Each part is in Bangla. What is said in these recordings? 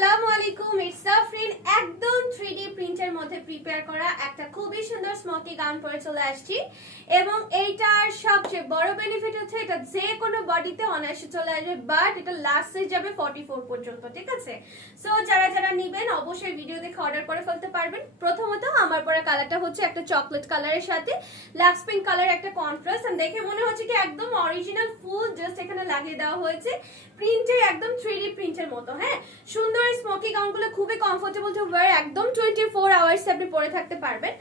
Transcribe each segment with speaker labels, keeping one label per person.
Speaker 1: আসসালামু আলাইকুম ইটস আফরিন একদম 3D প্রিন্টের মধ্যে প্রিপেয়ার করা একটা খুবই সুন্দর স্মোকি গাউন পরে চলে আসছি। এবং এইটার সবচেয়ে বড় বেনিফিট হচ্ছে এটা যে কোনো বডিতে অনায়াসে চলে আসবে বাট এটা লাস্ট সাইজ যাবে 44 পর্যন্ত, ঠিক আছে? সো যারা যারা নেবেন, অবশ্যই ভিডিও দেখে অর্ডার করে ফেলতে পারবেন। প্রথমত, আমার পরে কালারটা হচ্ছে একটা চকলেট কালারের সাথে লাক্স পিঙ্ক কালার একটা কন্ট্রাস্ট দেখে মনে হচ্ছে কি একদম অরিজিনাল ফুল জাস্ট এখানে লাগিয়ে দেওয়া হয়েছে। প্রিন্টে একদম 3D প্রিন্টের মতো হ্যাঁ? সুন্দর স্মোকি গাউনগুলো খুবই কমফোর্টেবল টু ওয়্যার একদম 24 আওয়ার্স আপনি পরে থাকতে পারবেন।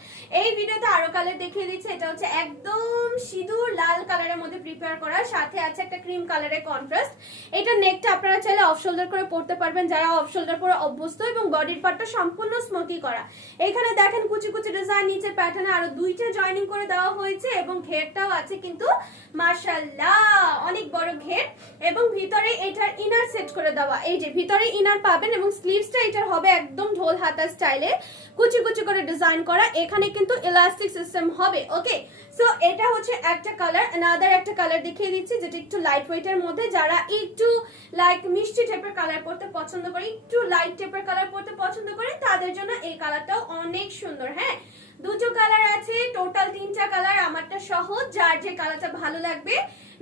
Speaker 1: এই ভিডিওতে আরও কালার দেখিয়ে দিচ্ছে, এটা হচ্ছে একদম সিঁদুর, লাল কালারের মধ্যে প্রিপেয়ার করা। সাথে আছে একটা ক্রিম কালারের কন্ট্রাস্ট এটা নেকটা আপনারা চাইলে অফ শোল্ডার করে পড়তে পারবেন। যারা অফ শোল্ডার পরে অভ্যস্ত এবং বডির পার্টটা সম্পূর্ণ স্মোকি করা। এখানে দেখেন কুচি কুচি ডিজাইন নিচে প্যাটার্নে আরও দুইটা জয়েনিং করে দেওয়া হয়েছে এবং ঘেরটাও আছে কিন্তু মাশাল্লাহ অনেক বড় ঘের। এবং ভিতরে এটার ইনার সেট করে দেওয়া। এই যে ভিতরে ইনার পাবেন এবং স্লিভসটা এটার হবে একদম ঢোল হাতা স্টাইলে কুচি কুচি করে ডিজাইন করা, এখানে কিন্তু ইলাস্টিক সিস্টেম হবে ওকে সো এটা হচ্ছে একটা কালার আনাদার একটা কালার দেখিয়ে দিচ্ছি, যেটা একটু লাইট ওয়েটের মধ্যে, যারা একটু লাইক মিষ্টি টাইপের কালার পরতে পছন্দ করে, একটু লাইট টাইপের কালার পরতে পছন্দ করে, তাদের জন্য এই কালারটাও অনেক সুন্দর হ্যাঁ? দুটো কালার আছে টোটাল তিনটা কালার আমারটা সহজ, যার যে কালারটা ভালো লাগবে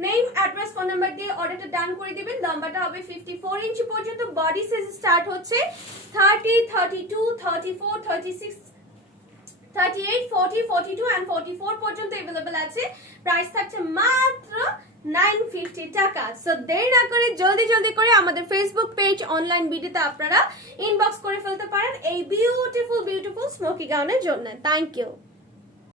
Speaker 1: নেম, অ্যাড্রেস, ফোন নাম্বার দিয়ে অর্ডারটা ডান করে দিবেন। লম্বাটা হবে ফিফটি ফোর ইঞ্চি পর্যন্ত। বডি সাইজ স্টার্ট হচ্ছে thirty thirty two thirty four thirty six thirty eight forty forty two and forty four পর্যন্ত অ্যাভেলেবেল আছে। প্রাইস থাকছে মাত্র নাইন ফিফটি টাকা। সো দেরি না করে জলদি জলদি করে আমাদের ফেসবুক পেজ অনলাইন ভিডিওতে আপনারা ইনবক্স করে ফেলতে পারেন এই বিউটিফুল বিউটিফুল স্মোকি গাউনের জন্য। Thank you